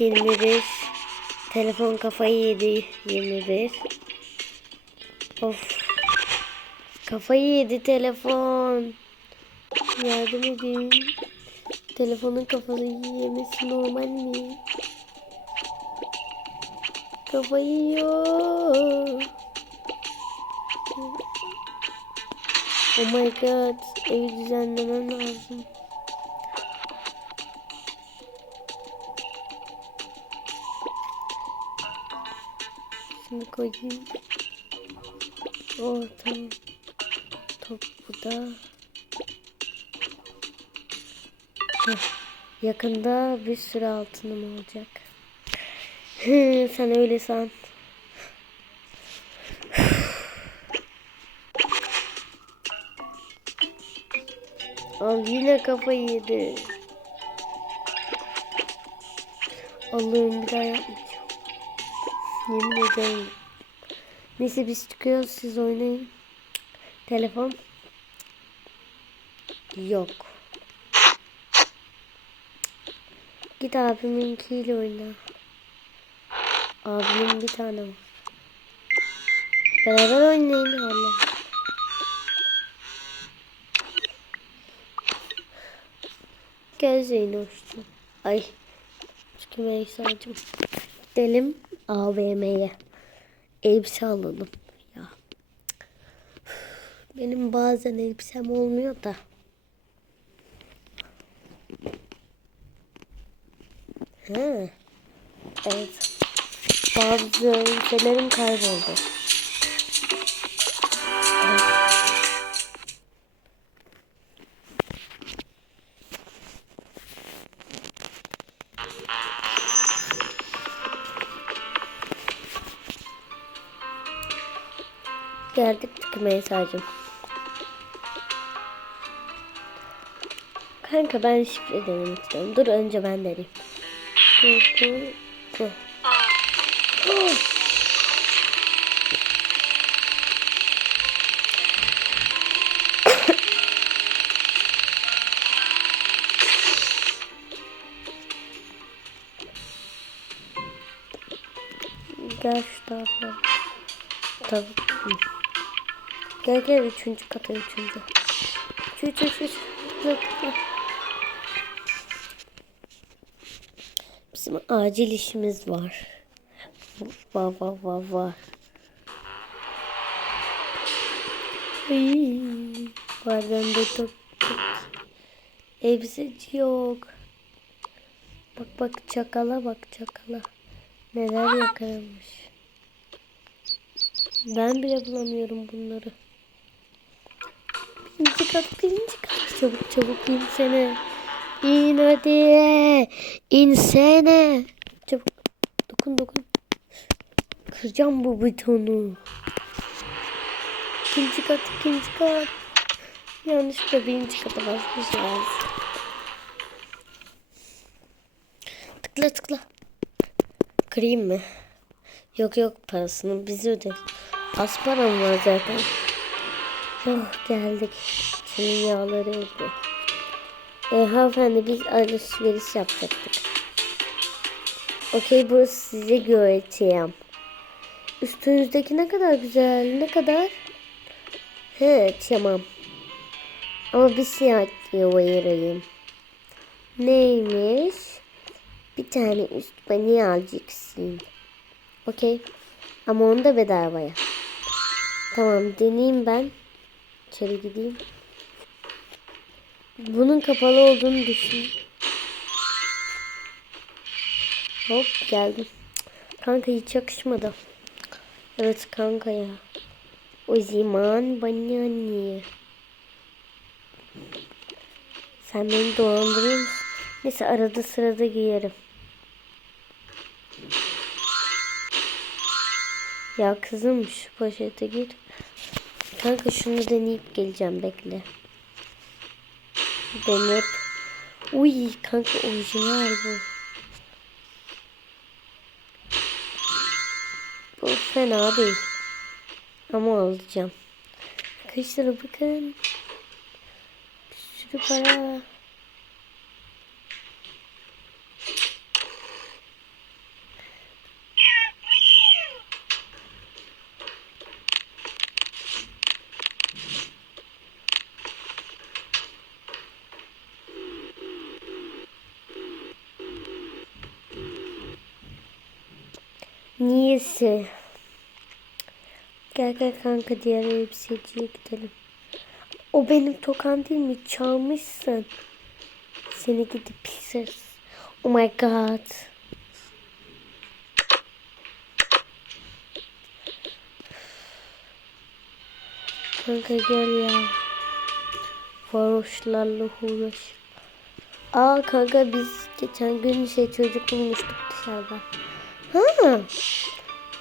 Evet 21. Telefon kafayı yedi 21. Of. Kafayı yedi telefon. Yardım edin. Telefonun kafayı yemesi normal mi? Kafayı yiyor. Oh my god. Evi düzenlemem lazım. Şimdi koyayım. Oh tamam. Top bu da. Yakında bir sürü altınım olacak. Sen öyle san. Al yine kafayı yedi. Allah'ım bir daha yapmayacağım. Yemin ederim. Neyse biz çıkıyoruz siz oynayın. Telefon. Yok. Git abiminkiyle oyna. Abimin bir tane var. Beraber oynayın hala. Gel Zeynoş'cum. Ay. Çıkım Eysa'cım. Gidelim AVM'ye. Elbise alalım. Ya. Benim bazen elbisem olmuyor da. Ha. Evet. Bazı elbiselerim kayboldu. Geldik tıkımaya sadece. Kanka ben şifre denemek istiyorum. Dur önce ben deneyeyim. Dur dur dur. Gel şu tarafa. Tabii. Gel gel üçüncü kata üçüncü. Üç üç üç üç. Yok, yok. Bizim acil işimiz var. Var var var. Ay, Bazen de çok. Elbiseci yok. Bak bak çakala bak çakala. Neler yakalamış. Ben bile bulamıyorum bunları. Birinci kat, birinci kat. Çabuk çabuk insene. İn hadi. İnsene. Çabuk. Dokun dokun. Kıracağım bu butonu. İkinci kat, ikinci kat. Yanlışlıkla birinci kata basmışız. Tıkla tıkla. Kırayım mı? Yok yok parasını biz öderiz. Az param var zaten. Oh geldik. Senin yağları öldü. E, hanımefendi biz alışveriş yapacaktık. Okey burası size göreceğim. Üstünüzdeki ne kadar güzel. Ne kadar? He tamam. Ama bir siyah ayırayım. Neymiş? Bir tane üst bani alacaksın. Okey. Ama onu da bedavaya. Tamam deneyeyim ben. İçeri gideyim. Bunun kapalı olduğunu düşün. Hop geldim. Kanka hiç yakışmadı. Evet kanka ya. O zaman bana niye? Sen beni dolandırıyor musun? Neyse arada sırada giyerim. Ya kızım şu poşete gir. Kanka şunu deneyip geleceğim bekle. Deneyip. Uy kanka orijinal bu. Bu fena değil. Ama alacağım. Arkadaşlar bakın. Bir sürü para. Niyeyse. Gel gel kanka diğer elbiseciye gidelim. O benim tokam değil mi? Çalmışsın. Seni gidip pis Oh my god. Kanka gel ya. Varoşlarla uğraş. Aa kanka biz geçen gün şey çocuk bulmuştuk dışarıda. Ha.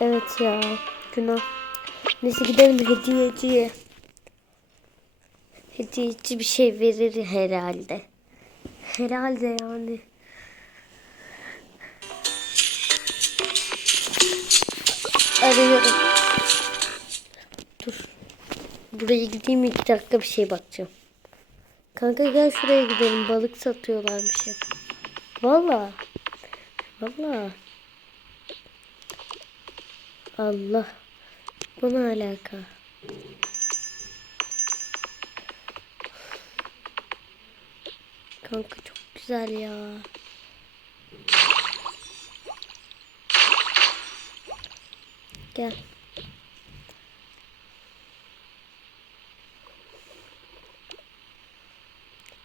Evet ya. Günah. Neyse gidelim hediyeciye. Hediyeci bir şey verir herhalde. Herhalde yani. Arıyorum. Dur. Buraya gideyim iki dakika bir şey bakacağım. Kanka gel şuraya gidelim. Balık satıyorlarmış hep. Valla. Valla. Allah. Bu ne alaka? Kanka çok güzel ya. Gel.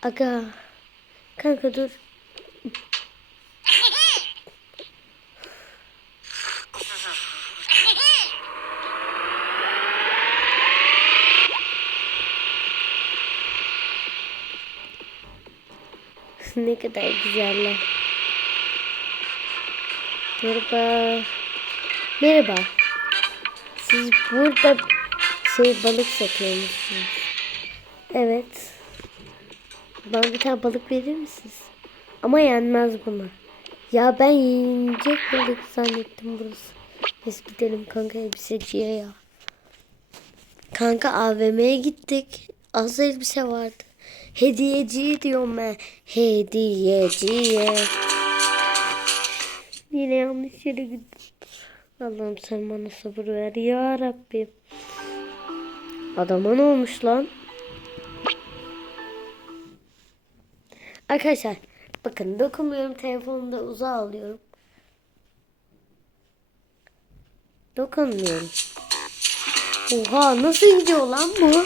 Aga. Kanka dur. ne kadar güzeller. Merhaba. Merhaba. Siz burada şey balık satıyormuşsunuz. Evet. Bana bir tane balık verir misiniz? Ama yenmez buna. Ya ben yiyecek balık zannettim burası. Biz gidelim kanka elbiseciye ya. Kanka AVM'ye gittik. Az elbise vardı. Hediyeci diyorum ben. Hediyeciye. Yine yanlış yere gittim. Allah'ım sen bana sabır ver ya Rabbim. Adama ne olmuş lan? Arkadaşlar bakın dokunmuyorum telefonumda uzağa alıyorum. Dokunmuyorum. Oha nasıl gidiyor lan bu?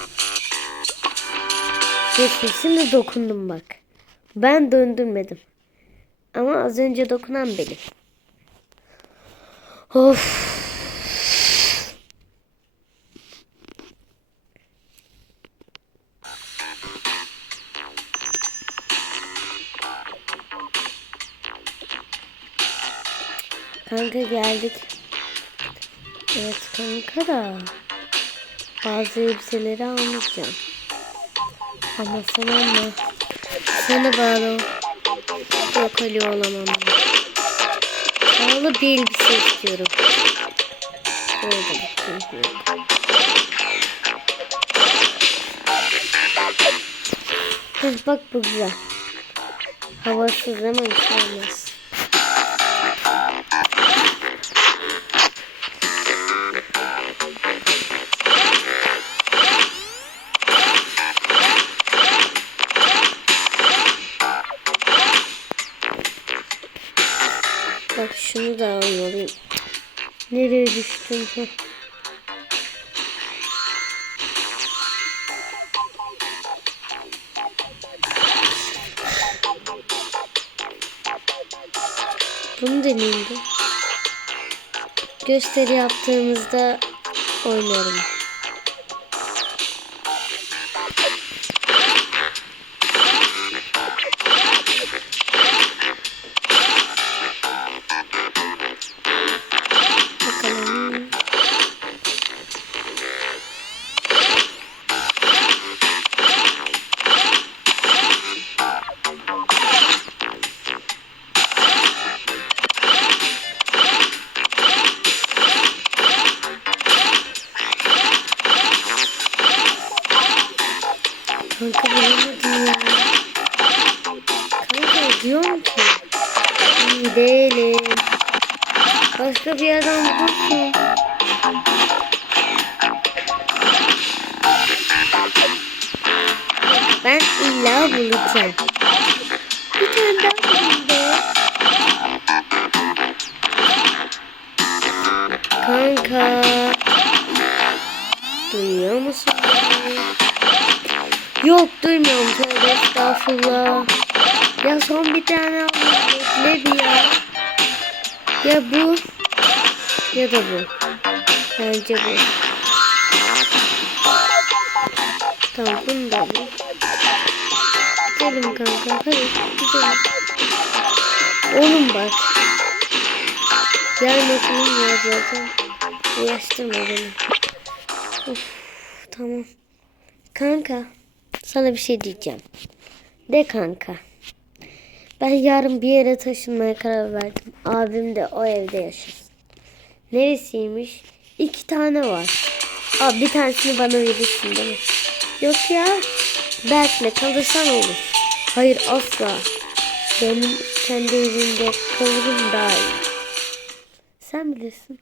Neyse şimdi dokundum bak. Ben döndürmedim. Ama az önce dokunan benim. Of. Kanka geldik. Evet kanka da bazı elbiseleri almayacağım. Ama sana mı? Sana bağlı. Yok öyle olamam. Bağlı bir elbise istiyorum. Böyle bakayım. Kız bak bu güzel. Havasız ama bir şey olmaz. Bak şunu da almalıyım. Nereye düştüm? Bunu deneyeyim de. Gösteri yaptığımızda oynarım. Ben illa bulacağım. Bir tane daha bulayım be. kanka. Duyuyor musun? Yok duymuyorum. Tövbe estağfurullah. Ya son bir tane aldım. Ne bir ya? Ya bu ya da bu. Bence bu. Tamam bunu da alayım. Gidelim kanka. Hadi gidelim. Oğlum bak. Yarın okulum var zaten. Uğraştırma beni. Of, tamam. Kanka. Sana bir şey diyeceğim. De kanka. Ben yarın bir yere taşınmaya karar verdim. Abim de o evde yaşasın. Neresiymiş? İki tane var. Abi bir tanesini bana verirsin değil mi? Yok ya. Berk'le kalırsan olur. Hayır asla. Benim kendi evimde kalırım daha iyi. Sen bilirsin.